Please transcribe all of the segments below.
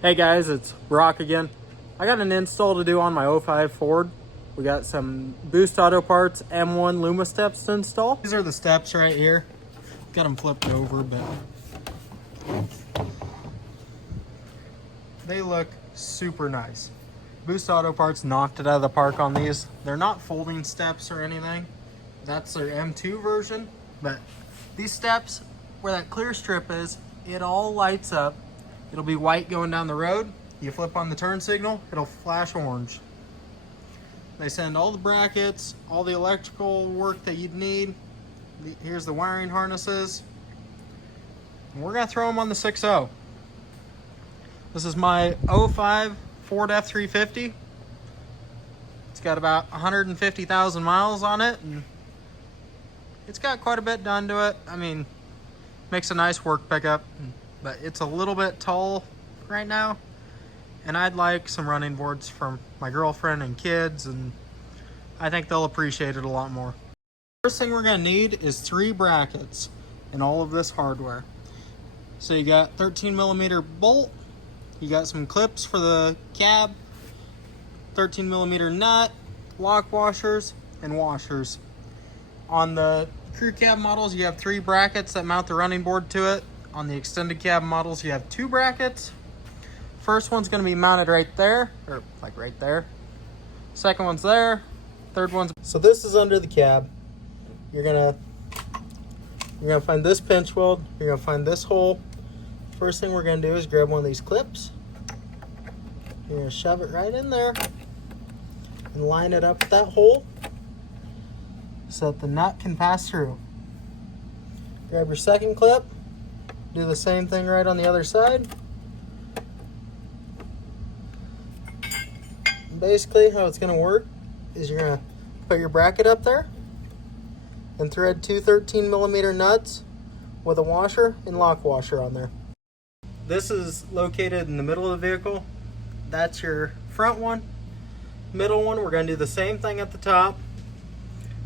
Hey guys, it's Brock again. I got an install to do on my 05 Ford. We got some Boost Auto Parts M1 Luma steps to install. These are the steps right here. Got them flipped over, but they look super nice. Boost Auto Parts knocked it out of the park on these. They're not folding steps or anything. That's their M2 version, but these steps, where that clear strip is, it all lights up. It'll be white going down the road. You flip on the turn signal, it'll flash orange. They send all the brackets, all the electrical work that you'd need. Here's the wiring harnesses. And we're gonna throw them on the 6.0. This is my 05 Ford F350. It's got about 150,000 miles on it, and it's got quite a bit done to it. I mean, makes a nice work pickup, but it's a little bit tall right now, and I'd like some running boards from my girlfriend and kids, and I think they'll appreciate it a lot more. First thing we're gonna need is 3 brackets and all of this hardware. So you got 13mm bolt, you got some clips for the cab, 13mm nut, lock washers, and washers. On the crew cab models, you have 3 brackets that mount the running board to it. On the extended cab models, you have 2 brackets. First one's gonna be mounted right there, or like right there. Second one's there, third one's... So this is under the cab. You're gonna find this pinch weld, you're gonna find this hole. First thing we're gonna do is grab one of these clips. You're gonna shove it right in there and line it up with that hole so that the nut can pass through. Grab your second clip, do the same thing right on the other side. And basically how it's gonna work is you're gonna put your bracket up there and thread 2 13mm nuts with a washer and lock washer on there. This is located in the middle of the vehicle. That's your front one. Middle one, we're gonna do the same thing at the top.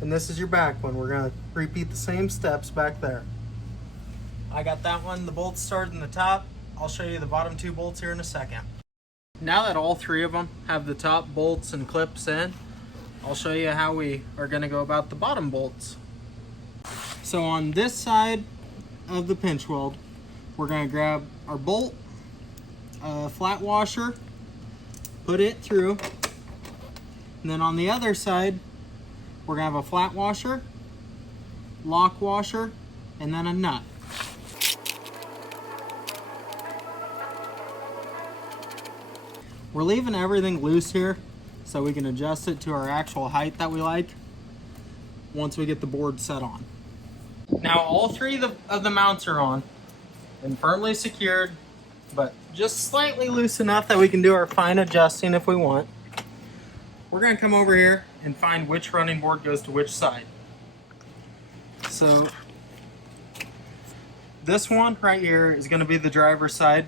And this is your back one. We're gonna repeat the same steps back there. I got that one, the bolts started in the top. I'll show you the bottom 2 bolts here in a second. Now that all 3 of them have the top bolts and clips in, I'll show you how we are gonna go about the bottom bolts. So on this side of the pinch weld, we're gonna grab our bolt, a flat washer, put it through, and then on the other side, we're gonna have a flat washer, lock washer, and then a nut. We're leaving everything loose here so we can adjust it to our actual height that we like once we get the board set on. Now all 3 of the mounts are on and firmly secured, but just slightly loose enough that we can do our fine adjusting if we want. We're gonna come over here and find which running board goes to which side. So this one right here is gonna be the driver's side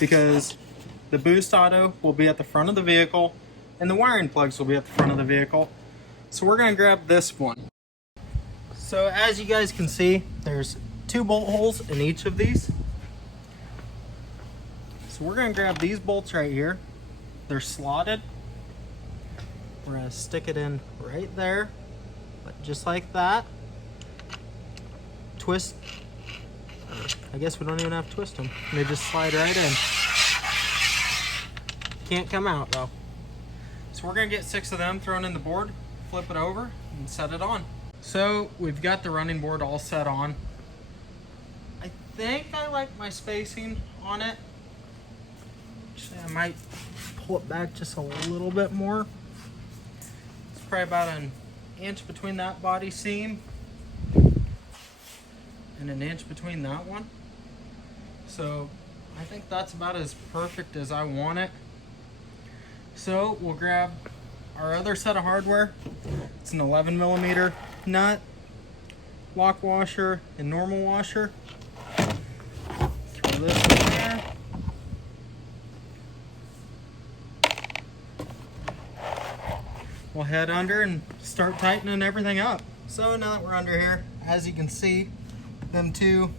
because the Boost Auto will be at the front of the vehicle and the wiring plugs will be at the front of the vehicle. So we're gonna grab this one. So as you guys can see, there's 2 bolt holes in each of these. So we're gonna grab these bolts right here. They're slotted. We're gonna stick it in right there, but just like that. Twist. I guess we don't even have to twist them. They just slide right in. Can't come out though. So we're gonna get 6 of them thrown in the board, flip it over, and set it on. So we've got the running board all set on. I think I like my spacing on it. Actually, I might pull it back just a little bit more. It's probably about an inch between that body seam and an inch between that one. So I think that's about as perfect as I want it. So we'll grab our other set of hardware. It's an 11mm nut, lock washer, and normal washer. Throw this in there. We'll head under and start tightening everything up. So now that we're under here, as you can see, them 2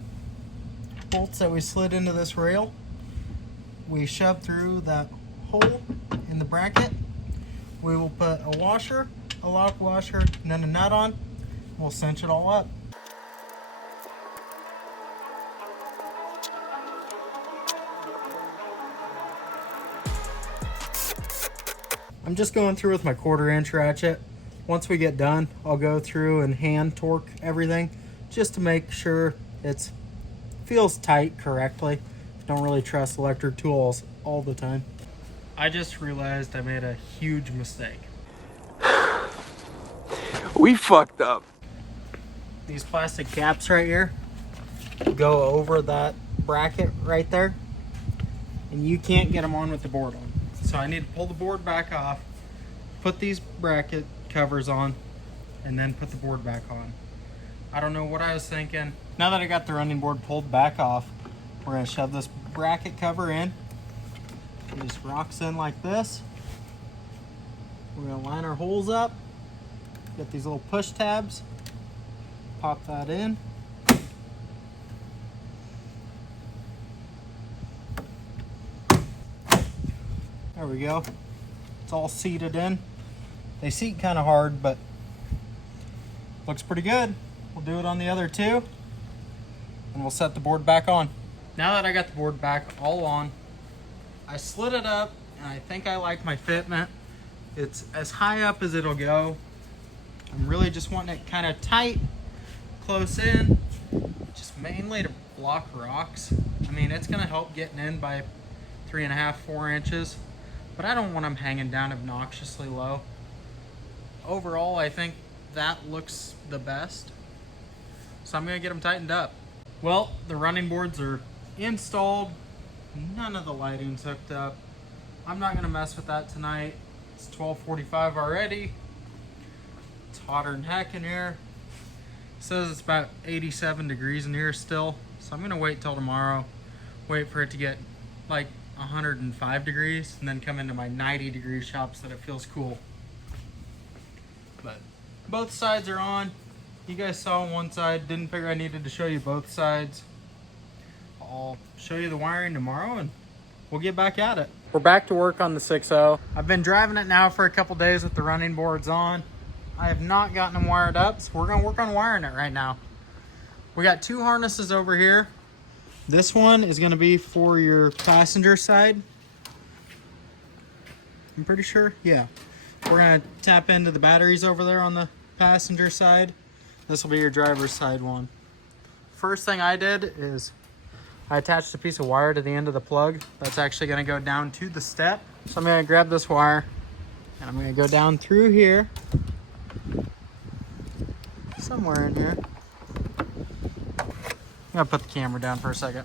bolts that we slid into this rail we shove through that hole in the bracket. We will put a washer, a lock washer, and then a nut on. We'll cinch it all up. I'm just going through with my 1/4-inch ratchet. Once we get done, I'll go through and hand torque everything just to make sure it feels tight correctly. Don't really trust electric tools all the time. I just realized I made a huge mistake. We fucked up. These plastic caps right here go over that bracket right there, and you can't get them on with the board on. So I need to pull the board back off, put these bracket covers on, and then put the board back on. I don't know what I was thinking. Now that I got the running board pulled back off, we're gonna shove this bracket cover in. It just rocks in like this. We're gonna line our holes up, get these little push tabs, pop that in. There we go. It's all seated in. They seat kind of hard, but looks pretty good. We'll do it on the other two, and we'll set the board back on. Now that I got the board back all on, I slid it up, and I think I like my fitment. It's as high up as it'll go. I'm really just wanting it kind of tight, close in, just mainly to block rocks. I mean, it's gonna help getting in by 3.5, 4 inches, but I don't want them hanging down obnoxiously low. Overall, I think that looks the best. So I'm gonna get them tightened up. Well, the running boards are installed. None of the lighting's hooked up. I'm not gonna mess with that tonight. It's 12:45 already. It's hotter than heck in here. It says it's about 87 degrees in here still. So I'm gonna wait till tomorrow. Wait for it to get like 105 degrees and then come into my 90-degree shop so that it feels cool. But both sides are on. You guys saw one side, didn't figure I needed to show you both sides. I'll show you the wiring tomorrow and we'll get back at it. We're back to work on the 6.0. I've been driving it now for a couple days with the running boards on. I have not gotten them wired up, so we're gonna work on wiring it right now. We got 2 harnesses over here. This one is gonna be for your passenger side. I'm pretty sure, yeah. We're gonna tap into the batteries over there on the passenger side. This will be your driver's side one. First thing I did is I attached a piece of wire to the end of the plug. That's actually gonna go down to the step. So I'm gonna grab this wire and I'm gonna go down through here. Somewhere in here. I'm gonna put the camera down for a second.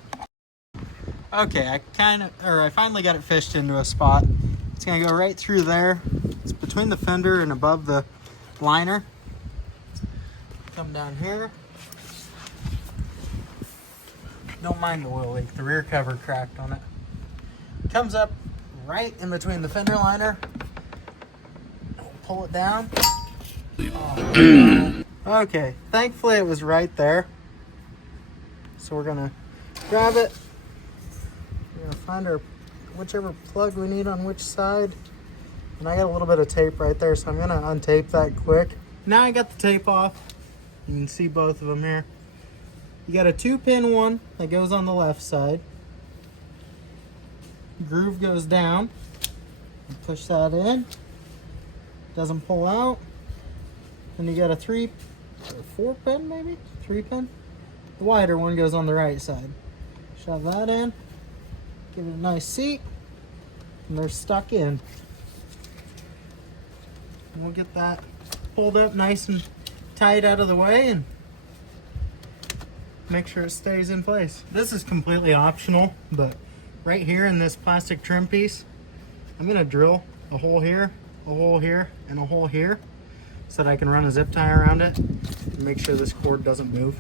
Okay, I finally got it fished into a spot. It's gonna go right through there. It's between the fender and above the liner. Come down here. Don't mind the oil leak. The rear cover cracked on it. Comes up right in between the fender liner. Pull it down. Oh. Okay, thankfully it was right there. So we're gonna grab it. We're gonna find our whichever plug we need on which side. And I got a little bit of tape right there, so I'm gonna untape that quick. Now I got the tape off. You can see both of them here. You got a 2-pin one that goes on the left side. Groove goes down. You push that in. Doesn't pull out. And you got a 4-pin maybe? 3-pin? The wider one goes on the right side. Shove that in. Give it a nice seat. And they're stuck in. And we'll get that pulled up nice and tight out of the way and make sure it stays in place. This is completely optional, but right here in this plastic trim piece, I'm gonna drill a hole here, a hole here, and a hole here so that I can run a zip tie around it and make sure this cord doesn't move.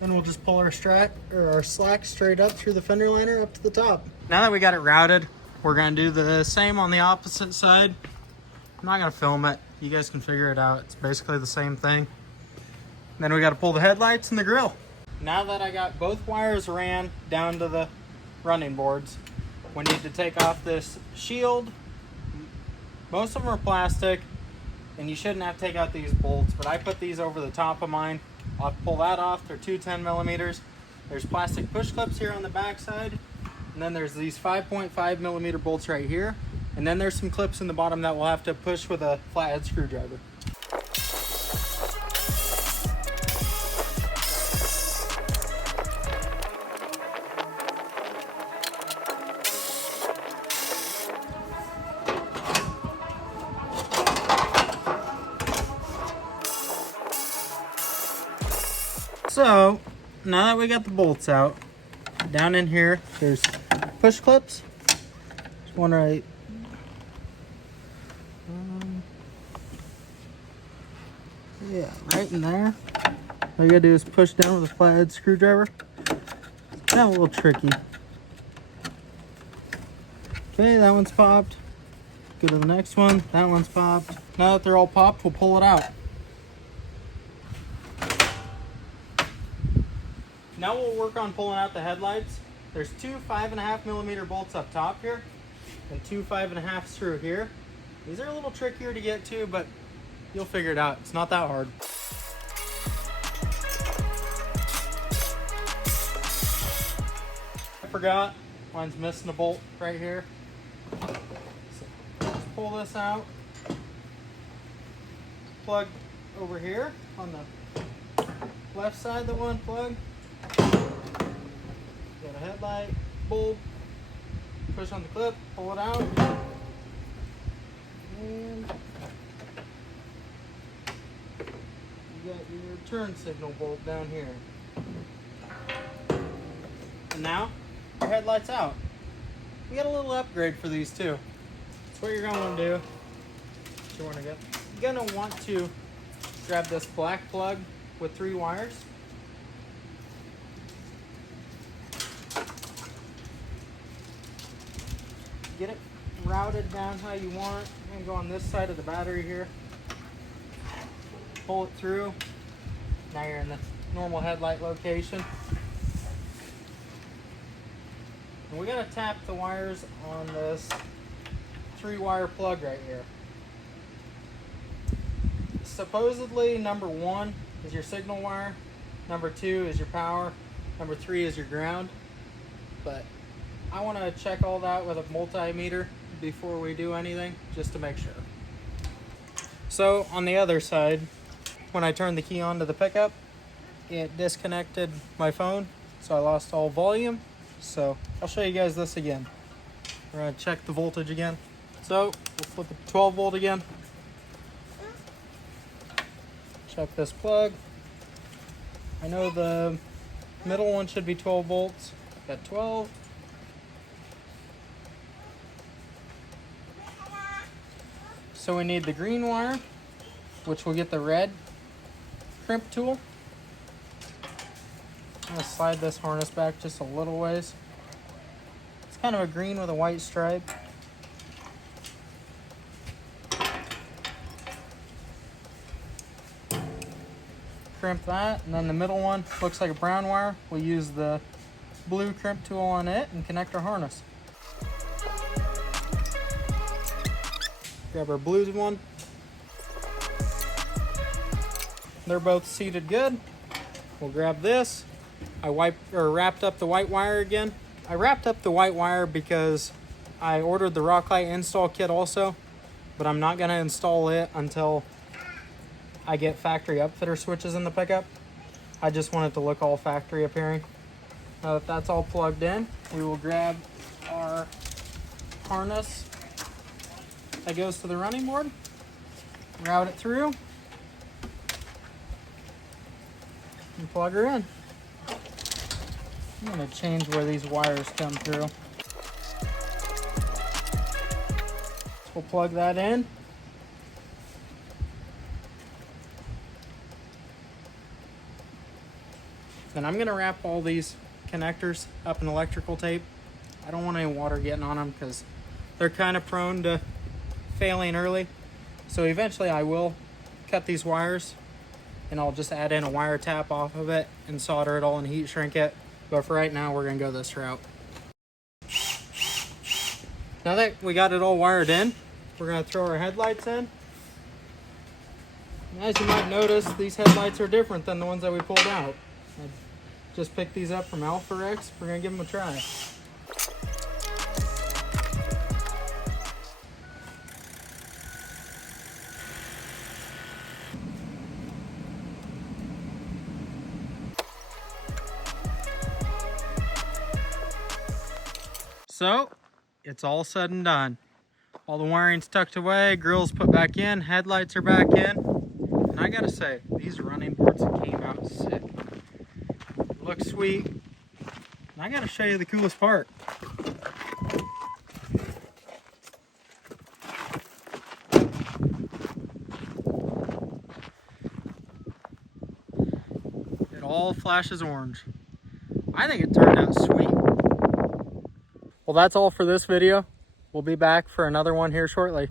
Then we'll just pull our slack straight up through the fender liner up to the top. Now that we got it routed, we're gonna do the same on the opposite side. I'm not gonna film it. You guys can figure it out. It's basically the same thing. Then we gotta pull the headlights and the grill. Now that I got both wires ran down to the running boards, we need to take off this shield. Most of them are plastic, and you shouldn't have to take out these bolts, but I put these over the top of mine. I'll pull that off. They're two 10 millimeters. There's plastic push clips here on the back side, and then there's these 5.5 millimeter bolts right here, and then there's some clips in the bottom that we'll have to push with a flathead screwdriver. So now that we got the bolts out, down in here there's push clips. There's one right right in there. All you gotta do is push down with a flathead screwdriver. It's kind of a little tricky. Okay, that one's popped. Go to the next one. That one's popped. Now that they're all popped, we'll pull it out. Now we'll work on pulling out the headlights. There's two 5.5 millimeter bolts up top here and two 5.5 through here. These are a little trickier to get to, but you'll figure it out. It's not that hard. I forgot, mine's missing a bolt right here. So just pull this out. Plug over here on the left side, the one plug. Got a headlight, bulb, push on the clip, pull it out, and you got your turn signal bulb down here. And now, your headlight's out. We got a little upgrade for these too. So what you're gonna want to do, you're gonna want to grab this black plug with 3 wires. Get it routed down how you want. You're gonna go on this side of the battery here. Pull it through. Now you're in the normal headlight location. And we gotta tap the wires on this 3-wire plug right here. Supposedly number 1 is your signal wire, number 2 is your power, number 3 is your ground, but I want to check all that with a multimeter before we do anything, just to make sure. So on the other side, when I turned the key on to the pickup, it disconnected my phone, so I lost all volume. So I'll show you guys this again. We're going to check the voltage again. So we'll flip it to 12 volt again. Check this plug. I know the middle one should be 12 volts. Got 12. So we need the green wire, which will get the red crimp tool. I'm gonna slide this harness back just a little ways. It's kind of a green with a white stripe. Crimp that, and then the middle one looks like a brown wire. We'll use the blue crimp tool on it and connect our harness. Grab our blue one. They're both seated good. We'll grab this. I wrapped up the white wire again. I wrapped up the white wire because I ordered the Rocklite install kit also, but I'm not gonna install it until I get factory upfitter switches in the pickup. I just want it to look all factory appearing. Now that that's all plugged in, we will grab our harness that goes to the running board, route it through, and plug her in. I'm going to change where these wires come through. So we'll plug that in. Then I'm going to wrap all these connectors up in electrical tape. I don't want any water getting on them because they're kind of prone to failing early. So eventually I will cut these wires and I'll just add in a wire tap off of it and solder it all and heat shrink it. But for right now, we're gonna go this route. Now that we got it all wired in, we're gonna throw our headlights in. And as you might notice, these headlights are different than the ones that we pulled out. I just picked these up from Alpharex. We're gonna give them a try. So, it's all said and done. All the wiring's tucked away, grills put back in, headlights are back in. And I gotta say, these running boards came out sick. Look sweet. And I gotta show you the coolest part. It all flashes orange. I think it turned out sweet. Well, that's all for this video. We'll be back for another one here shortly.